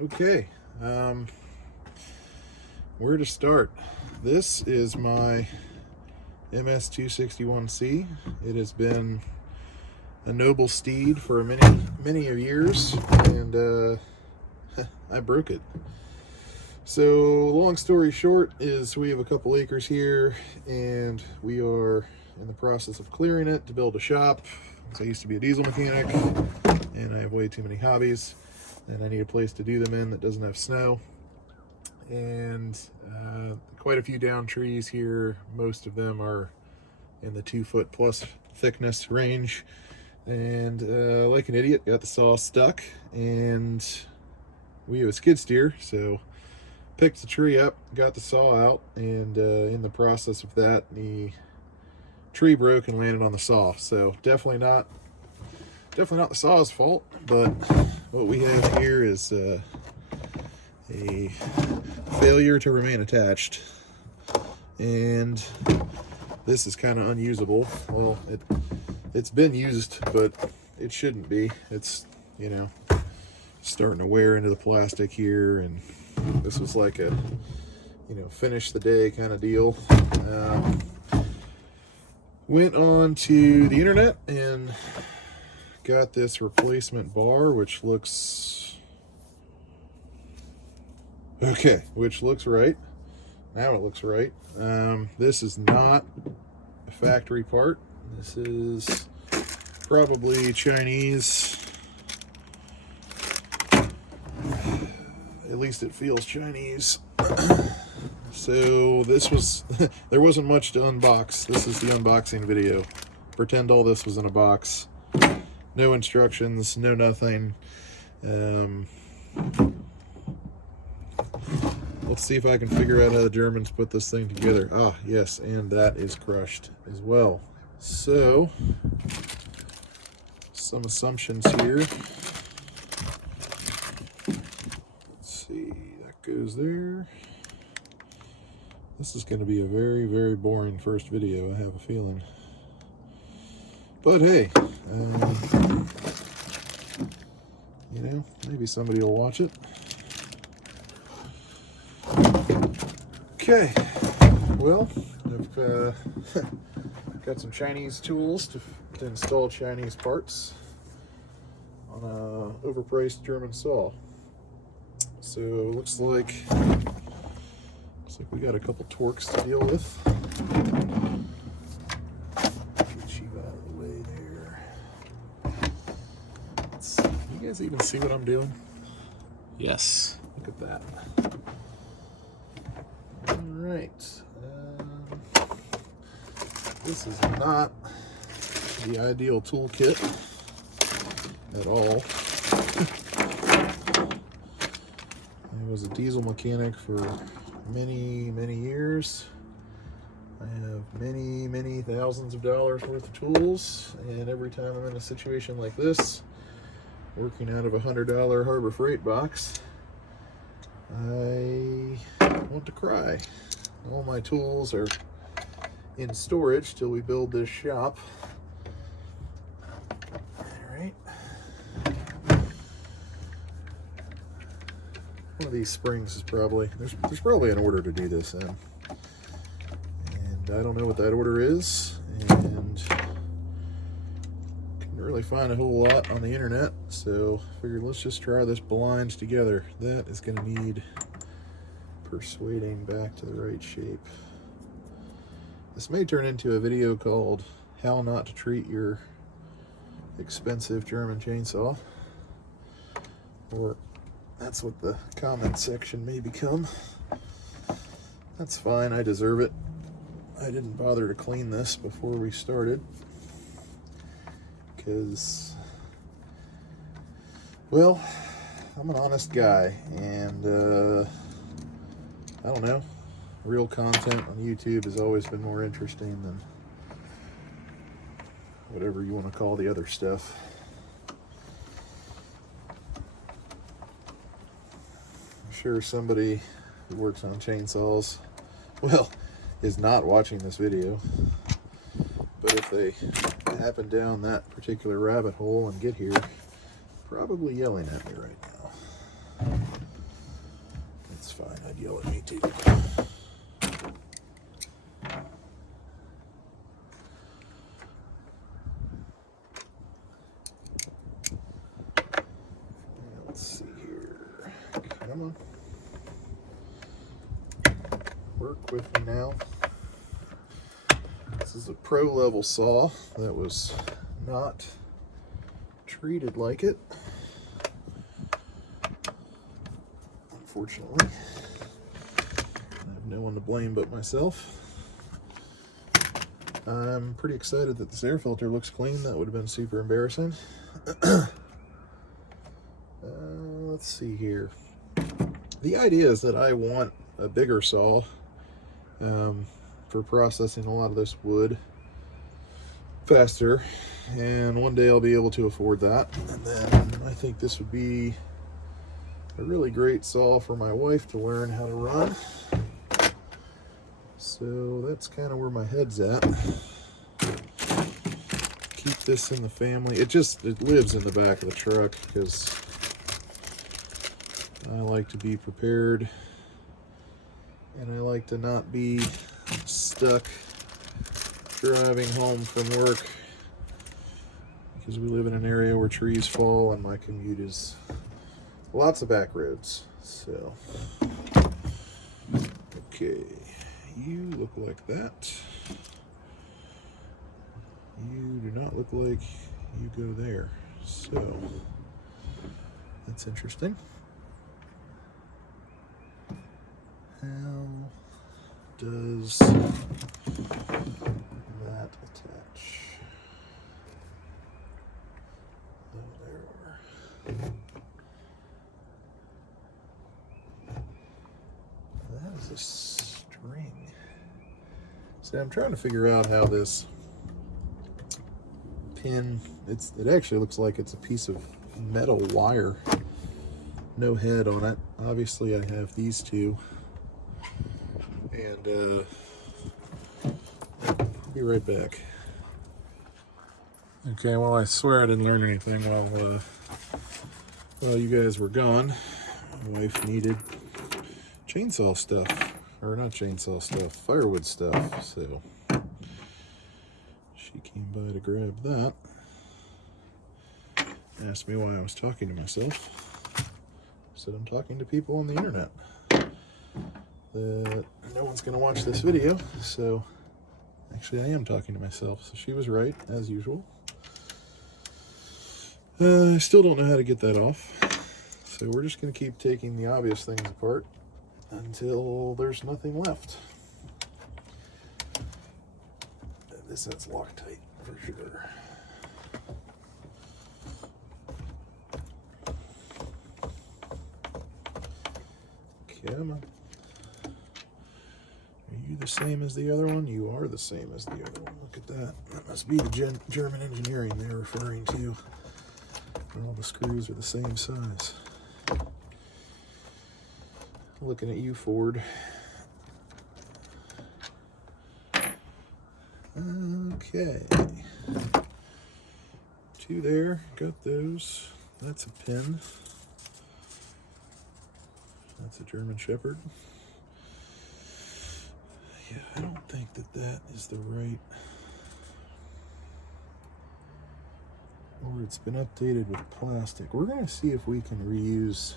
Okay, where to start? This is my MS261c. It has been a noble steed for many of years, and I broke it. So long story short is we have a couple acres here, and we are in the process of clearing it to build a shop. I used to be a diesel mechanic, and I have way too many hobbies, and I need a place to do them in that doesn't have snow. And quite a few down trees here. Most of them are in the 2-foot plus thickness range. And like an idiot, got the saw stuck, and we have a skid steer, so picked the tree up, got the saw out, and in the process of that, the tree broke and landed on the saw. So definitely not the saw's fault, but what we have here is a failure to remain attached, and this is kind of unusable. Well, it's been used, but it shouldn't be. It's, you know, starting to wear into the plastic here, and this was like a, you know, finish the day kind of deal. Went on to the internet and got this replacement bar, which looks okay, which looks right. Now it looks right. This is not a factory part. This is probably Chinese. At least it feels Chinese. So this was, there wasn't much to unbox. This is the unboxing video. Pretend all this was in a box. No instructions, no nothing. Let's see if I can figure out how the Germans put this thing together. Ah, yes, and that is crushed as well. So, some assumptions here. Let's see, that goes there. This is going to be a very, very boring first video, I have a feeling. But hey, you know, maybe somebody will watch it. Okay, well, I've got some Chinese tools to install Chinese parts on a overpriced German saw. So looks like we got a couple torques to deal with. Get you out of the way there. You guys even see what I'm doing? Yes. Look at that. Alright. This is not the ideal toolkit at all. I was a diesel mechanic for many years. I have many thousands of dollars worth of tools, and every time I'm in a situation like this, working out of a $100 Harbor Freight box, I want to cry. All my tools are in storage till we build this shop. Alright. One of these springs is probably, there's probably an order to do this in. And I don't know what that order is, and couldn't really find a whole lot on the internet, so figured let's just try this blind together. That is going to need persuading back to the right shape. This may turn into a video called How Not to Treat Your Expensive German Chainsaw, or that's what the comment section may become. That's fine, I deserve it. I didn't bother to clean this before we started because, well, I'm an honest guy, and I don't know, real content on YouTube has always been more interesting than whatever you want to call the other stuff. I'm sure somebody who works on chainsaws, well, is not watching this video, but if they happen down that particular rabbit hole and get here, probably yelling at me right now. It's fine, I'd yell at me too. Let's see here. Come on. Work with me now. This is a pro level saw that was not treated like it, unfortunately. I have no one to blame but myself. I'm pretty excited that this air filter looks clean. That would have been super embarrassing. Let's see here. The idea is that I want a bigger saw for processing a lot of this wood faster, and one day I'll be able to afford that. And then I think this would be a really great saw for my wife to learn how to run. So that's kind of where my head's at. Keep this in the family. It lives in the back of the truck because I like to be prepared, and I like to not be stuck driving home from work, because we live in an area where trees fall and my commute is lots of back roads. So, okay, you look like that. You do not look like you go there. So, that's interesting. How does that attach? Oh, there we are. That is a string. See, I'm trying to figure out how this pin, it actually looks like it's a piece of metal wire. No head on it. Obviously I have these two. And I'll be right back. Okay, well, I swear I didn't learn anything while you guys were gone. My wife needed chainsaw stuff, or not chainsaw stuff, firewood stuff, so she came by to grab that. Asked me why I was talking to myself. Said I'm talking to people on the internet. That no one's going to watch this video, so actually I am talking to myself, so she was right, as usual. I still don't know how to get that off, so we're just going to keep taking the obvious things apart until there's nothing left. This has Loctite for sure. Come on. Are you the same as the other one? You are the same as the other one. Look at that. That must be the German engineering they're referring to. All the screws are the same size. Looking at you, Ford. Okay. Two there. Got those. That's a pin. That's a German Shepherd. Yeah, I don't think that is the right... Or it's been updated with plastic. We're going to see if we can reuse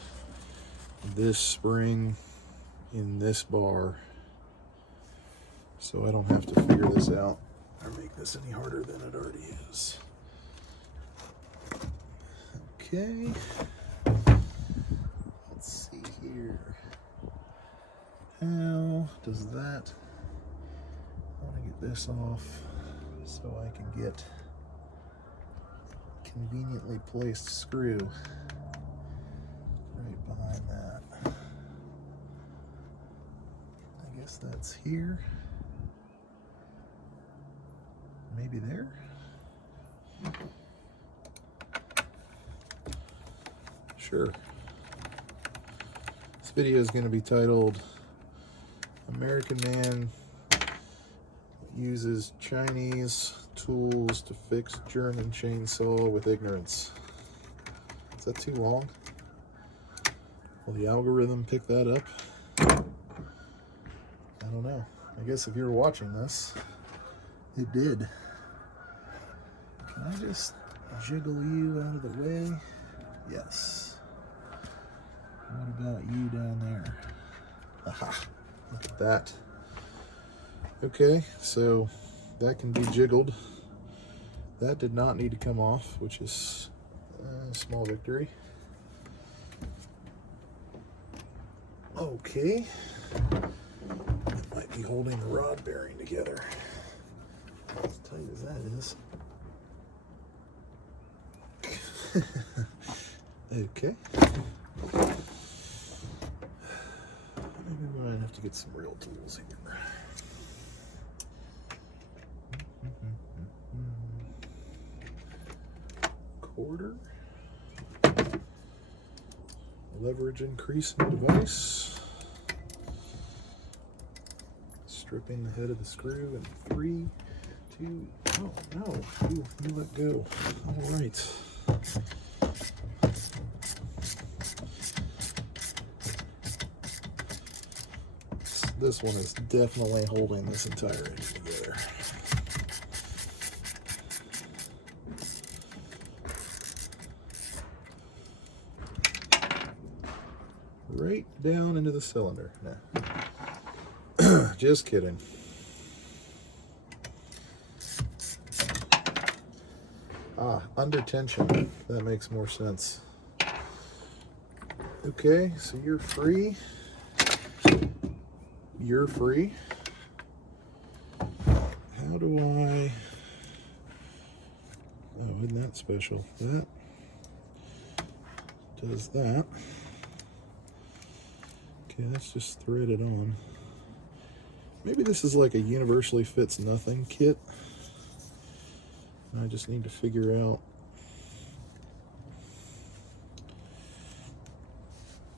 this spring in this bar, so I don't have to figure this out or make this any harder than it already is. Okay. Let's see here. How does that... I want to get this off so I can get conveniently placed screw right behind that. I guess that's here. Maybe there. Sure. This video is going to be titled American Man Uses Chinese Tools to Fix German Chainsaw with Ignorance. Is that too long? Will the algorithm pick that up? I don't know. I guess if you're watching this, it did. Can I just jiggle you out of the way? Yes. What about you down there? Aha, look at that. Okay, so that can be jiggled. That did not need to come off, which is a small victory. Okay. It might be holding the rod bearing together. As tight as that is. Okay. Maybe we might have to get some real tools here. Quarter. Leverage increasing device. Stripping the head of the screw in 3, 2, oh no, you let go. All right. This one is definitely holding this entire engine together. Right down into the cylinder. No. Just kidding. Ah, under tension. That makes more sense. Okay, so you're free. You're free. How do I... Oh, isn't that special? That does that. Okay, that's just threaded on. Maybe this is like a universally fits nothing kit. And I just need to figure out.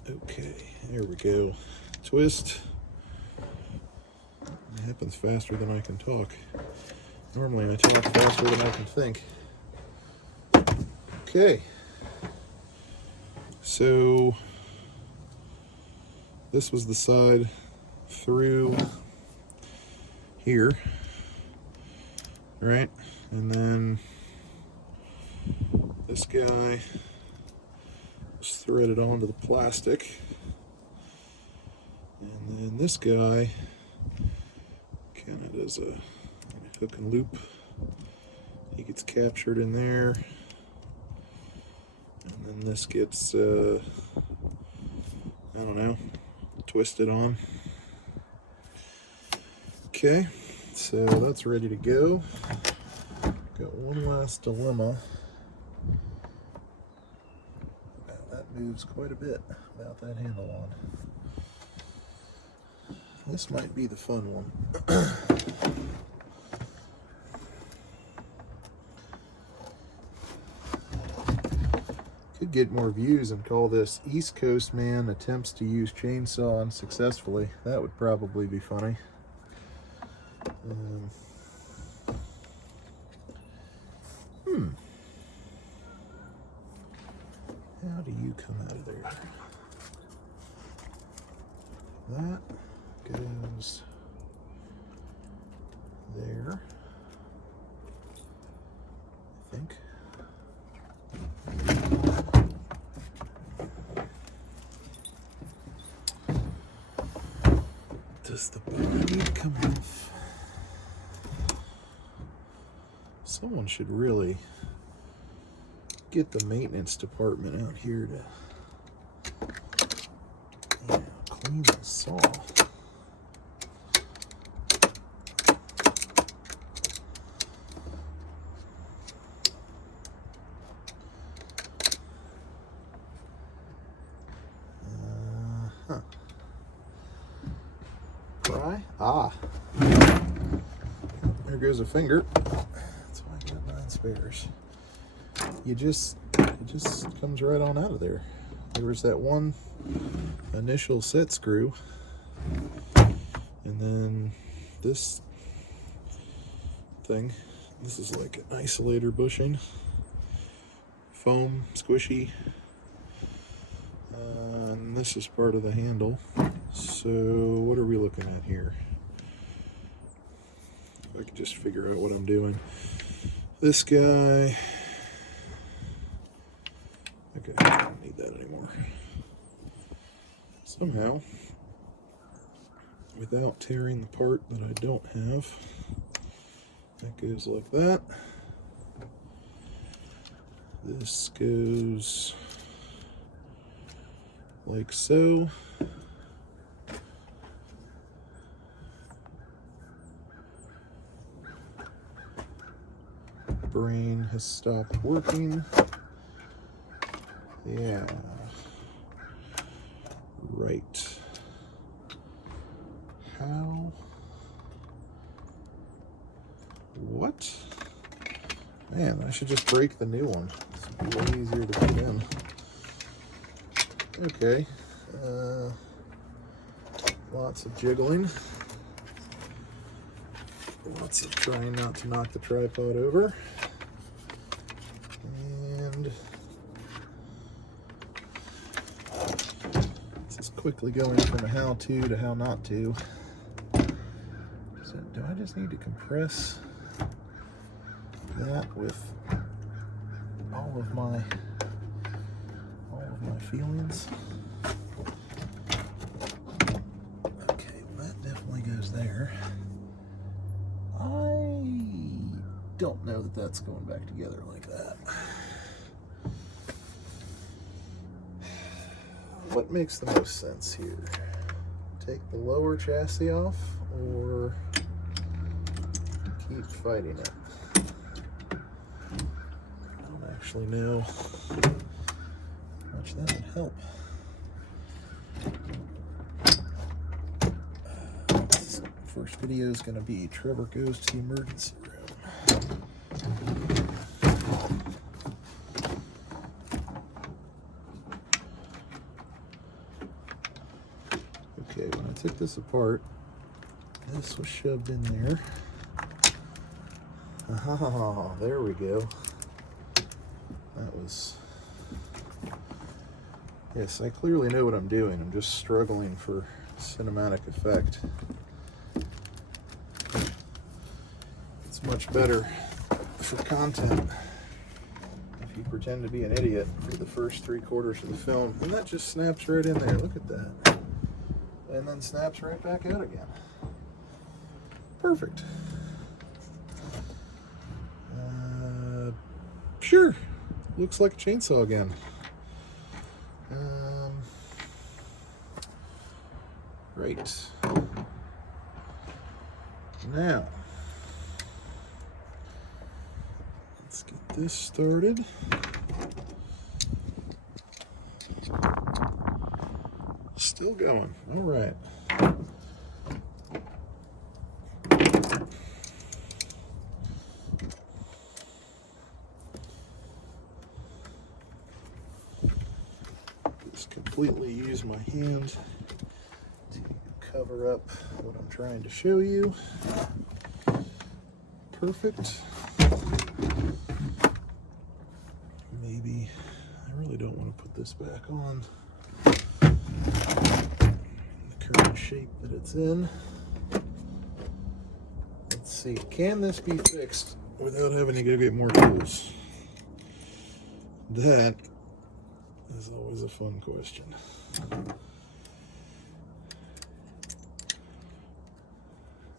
Okay, there we go. Twist. It happens faster than I can talk. Normally I talk faster than I can think. Okay. So this was the side through here, right? And then this guy was threaded onto the plastic. And then this guy kind of does a hook and loop. He gets captured in there. And then this gets, I don't know, twisted on. Okay, so that's ready to go. Got one last dilemma. Now that moves quite a bit without that handle on. This might be the fun one. Could get more views and call this East Coast Man Attempts to Use Chainsaw Unsuccessfully. That would probably be funny. How do you come out of there? That goes there, I think. Does the blade come off? Someone should really get the maintenance department out here to clean the saw. Pry? Ah. There goes a finger. That's why I got 9 spares. It just comes right on out of there. There was that one initial set screw, and then this thing. This is like an isolator bushing, foam, squishy, and this is part of the handle. So what are we looking at here? If I could just figure out what I'm doing. This guy. Okay, I don't need that anymore. Somehow, without tearing the part that I don't have, that goes like that. This goes like so. Brain has stopped working. Yeah. Right. How? What? Man, I should just break the new one. It's way easier to put in. Okay. Lots of jiggling. Lots of trying not to knock the tripod over. And this is quickly going from a how-to to how not to. So do I just need to compress that with all of my feelings? Okay, well that definitely goes there. I don't know that that's going back together like that. What makes the most sense here? Take the lower chassis off or keep fighting it? I don't actually know how much that would help. First video is going to be Trevor goes to the emergency room. Okay, when I took this apart, this was shoved in there. Ah, there we go. That was... Yes, I clearly know what I'm doing. I'm just struggling for cinematic effect. It's much better for content if you pretend to be an idiot for the first 3/4 of the film. And that just snaps right in there. Look at that. And then snaps right back out again. Perfect. Sure. Looks like a chainsaw again. Right. Now, let's get this started. Still going. All right. Just completely use my hand to cover up what I'm trying to show you. Perfect. Maybe I really don't want to put this back on the current shape that it's in. Let's see, can this be fixed without having to go get more tools? That is always a fun question.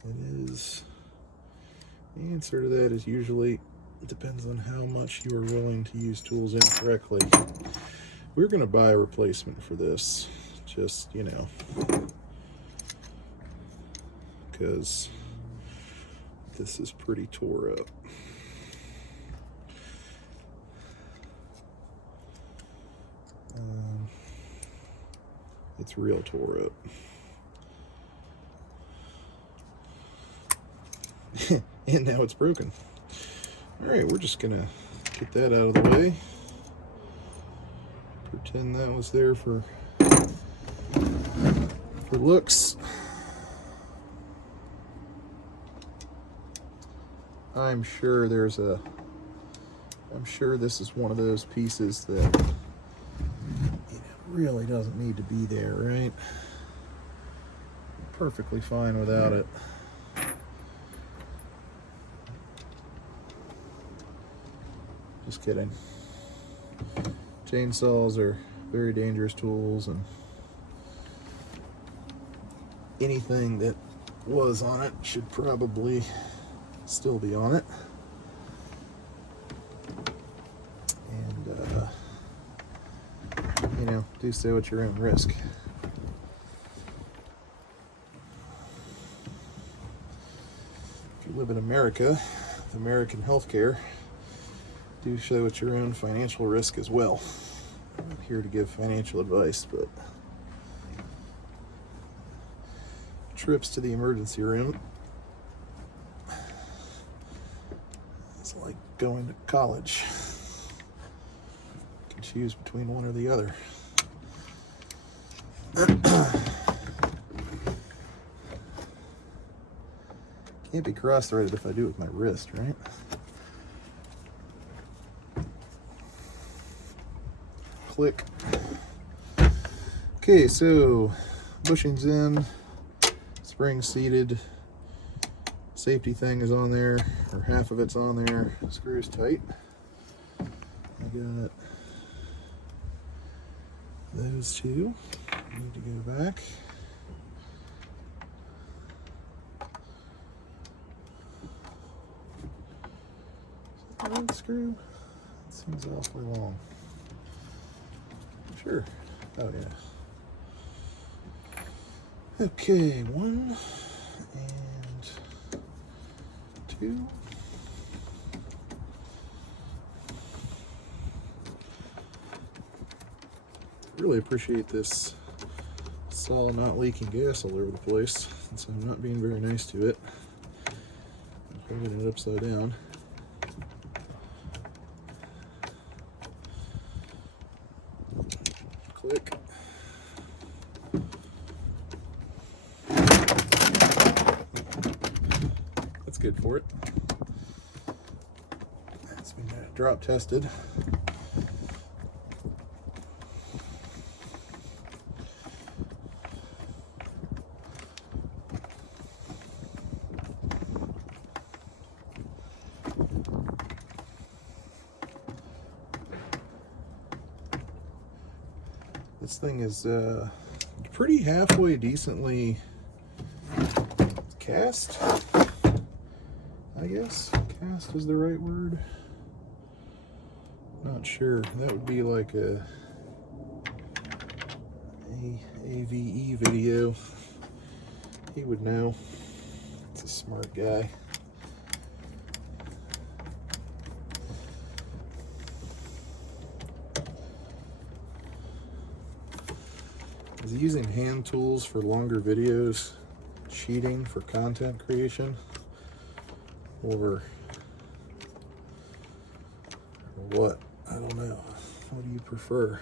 It is. The answer to that is usually it depends on how much you are willing to use tools incorrectly. We're going to buy a replacement for this, just, you know, because this is pretty tore up. It's real tore up. And now it's broken. Alright, we're just gonna get that out of the way. Pretend that was there for looks. I'm sure this is one of those pieces that really doesn't need to be there, right? perfectly fine without it. Just kidding. Chainsaws are very dangerous tools, and anything that was on it should probably still be on it. And you know, do so at your own risk. If you live in America, with American healthcare, do so at your own financial risk as well. I'm not here to give financial advice, but trips to the emergency room, it's like going to college. You can choose between one or the other. Can't be cross-threaded if I do it with my wrist, right? Click. Okay, so bushing's in, spring seated, safety thing is on there, or half of it's on there, screws tight. I got those two, need to go back. Is that the right screw? It seems awfully long. Sure. Oh yeah. Okay, 1 and 2. Really appreciate this saw not leaking gas all over the place, since I'm not being very nice to it. I'm holding it upside down. Click. That's good for it. That's been drop tested. This thing is pretty halfway decently cast, I guess. Cast is the right word. Not sure. That would be like a AVE video. He would know. It's a smart guy. Is using hand tools for longer videos cheating for content creation, or what? I don't know. What do you prefer?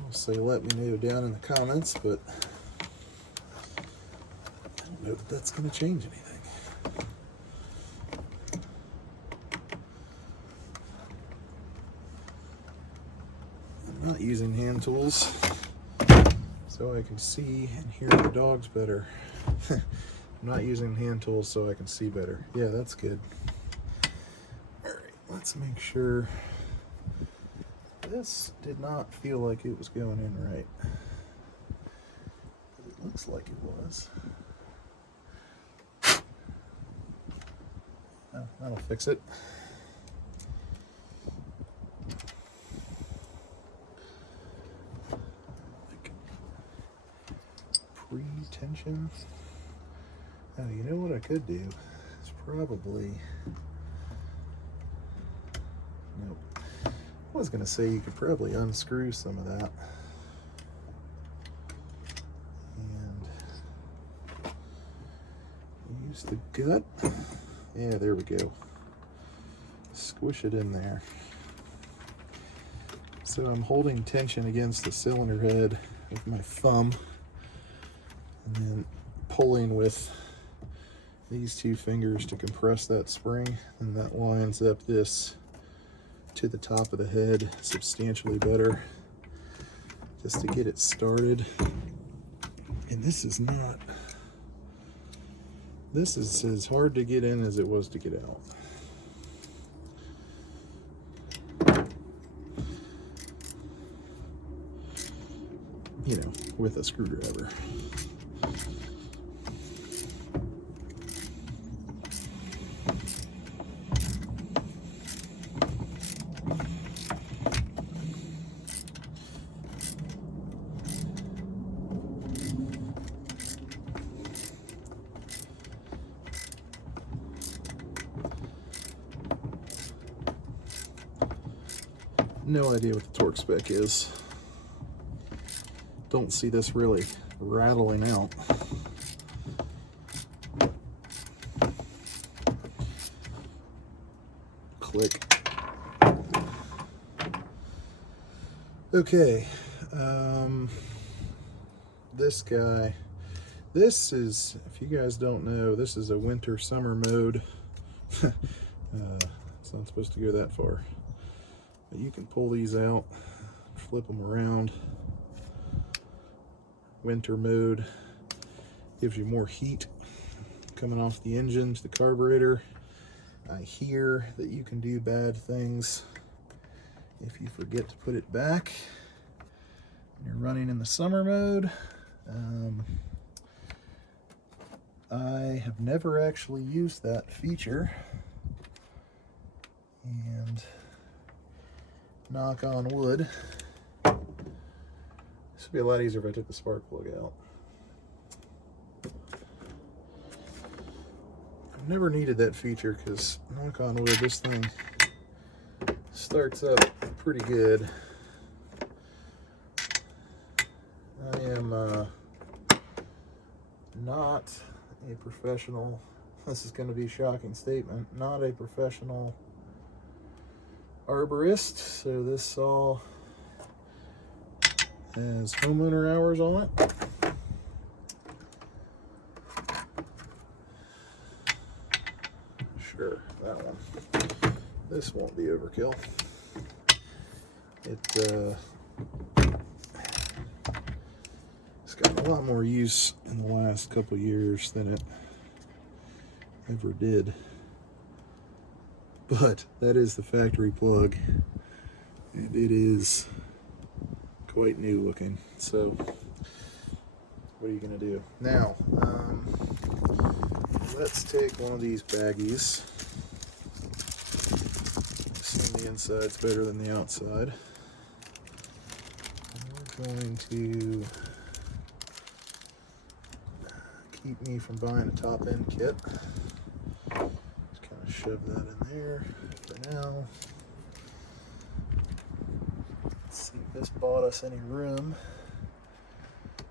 I'll say let me know down in the comments, but I don't know if that's going to change anything. Not using hand tools so I can see and hear the dogs better. I'm not using hand tools so I can see better. Yeah, that's good. Alright, let's make sure. This did not feel like it was going in right. It looks like it was. Oh, that'll fix it. Pre-tension. Oh, you know what I could do? It's probably... Nope. I was going to say you could probably unscrew some of that. And use the gut. Yeah, there we go. Squish it in there. So I'm holding tension against the cylinder head with my thumb, and then pulling with these two fingers to compress that spring, and that lines up this to the top of the head substantially better just to get it started. And this is as hard to get in as it was to get out. You know, with a screwdriver. No idea what the torque spec is. Don't see this really rattling out. Click. Okay, this guy, this is, if you guys don't know, this is a winter summer mode. It's not supposed to go that far, but you can pull these out, flip them around. Winter mode gives you more heat coming off the engine to the carburetor. I hear that you can do bad things if you forget to put it back when you're running in the summer mode. I have never actually used that feature, and knock on wood, this would be a lot easier if I took the spark plug out. I've never needed that feature because, knock on wood, this thing starts up pretty good. I am not a professional, this is going to be a shocking statement, not a professional arborist, so this saw has homeowner hours on it. Sure, that one. This won't be overkill. It's got a lot more use in the last couple years than it ever did. But that is the factory plug, and it is quite new looking. So what are you gonna do now? Let's take one of these baggies. Assume the inside's better than the outside. And we're going to keep me from buying a top end kit. Just kind of shove that in there for now. Let's see if this bought us any room.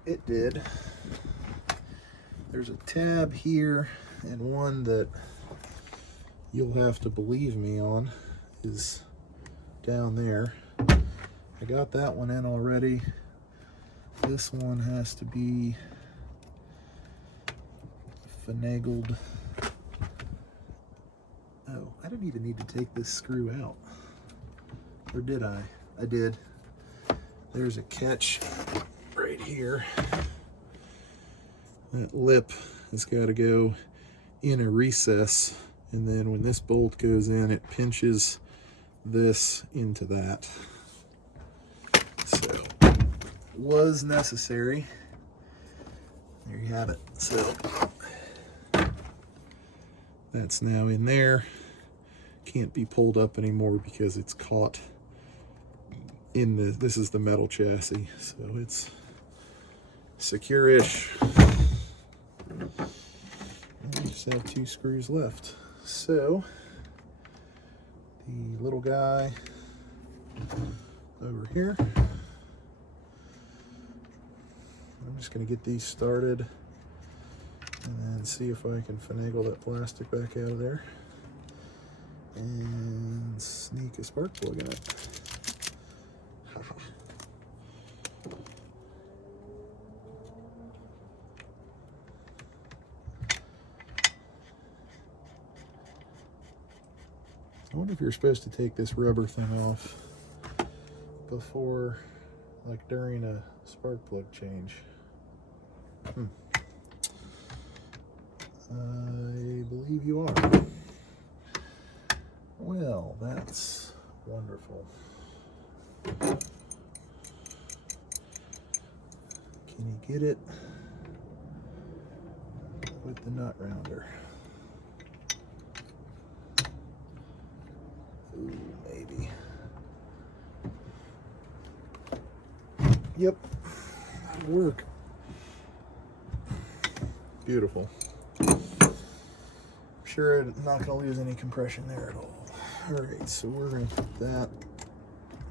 It did. There's a tab here, and one that you'll have to believe me on is down there. I got that one in already. This one has to be finagled. Oh, I didn't even need to take this screw out. Or did I? I did. There's a catch right here. That lip has got to go in a recess, and then when this bolt goes in, it pinches this into that. So, was necessary. There you have it. So, that's now in there. Can't be pulled up anymore because it's caught in the, this is the metal chassis, so it's secure-ish. We just have 2 screws left. So the little guy over here, I'm just going to get these started and then see if I can finagle that plastic back out of there and sneak a spark plug in it. I wonder if you're supposed to take this rubber thing off before like during a spark plug change. I believe you are. Well, that's wonderful. Can you get it with the nut rounder? Ooh, maybe. Yep, that'll work. Beautiful. I'm sure I'm not going to lose any compression there at all. Alright, so we're going to put that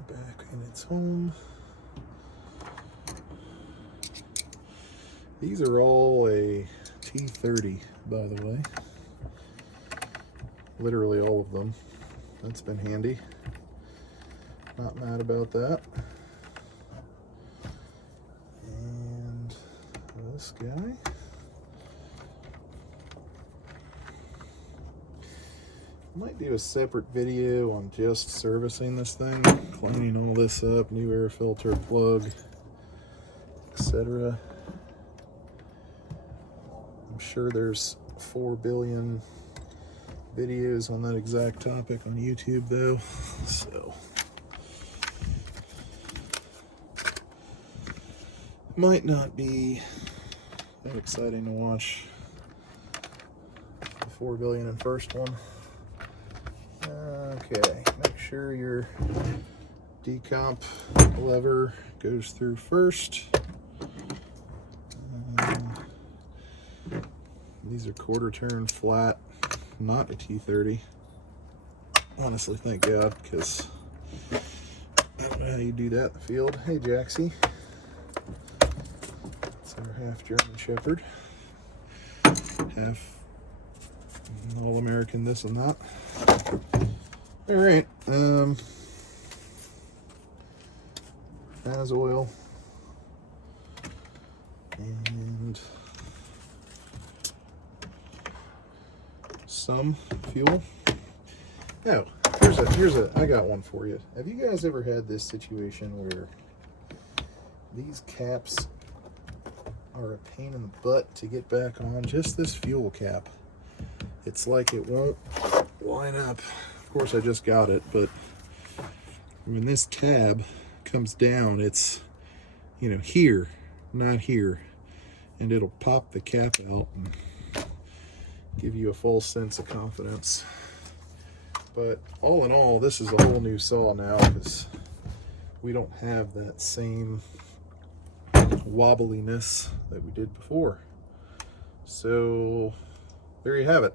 back in its home. These are all a T30, by the way. Literally all of them. That's been handy. Not mad about that. And this guy. Might do a separate video on just servicing this thing, cleaning all this up, new air filter, plug, etc. I'm sure there's 4 billion videos on that exact topic on YouTube though, so might not be that exciting to watch the 4 billion and first one. Okay, make sure your decomp lever goes through first. These are quarter turn flat, not a T30. Honestly, thank God, because I don't know how you do that in the field. Hey, Jaxie. It's our half German Shepherd, half All-American this and that. All right, as oil and some fuel. Now, I got one for you. Have you guys ever had this situation where these caps are a pain in the butt to get back on? Just this fuel cap. It's like it won't line up. Of course, I just got it, but when this tab comes down, it's, you know, here, not here, and it'll pop the cap out and give you a false sense of confidence. But all in all, this is a whole new saw now because we don't have that same wobbliness that we did before. So there you have it.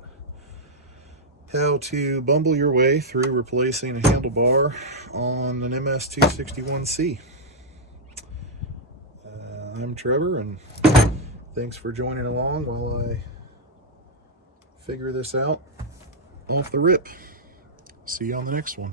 How to bumble your way through replacing a handlebar on an MS261c. I'm Trevor, and thanks for joining along while I figure this out off the rip. See you on the next one.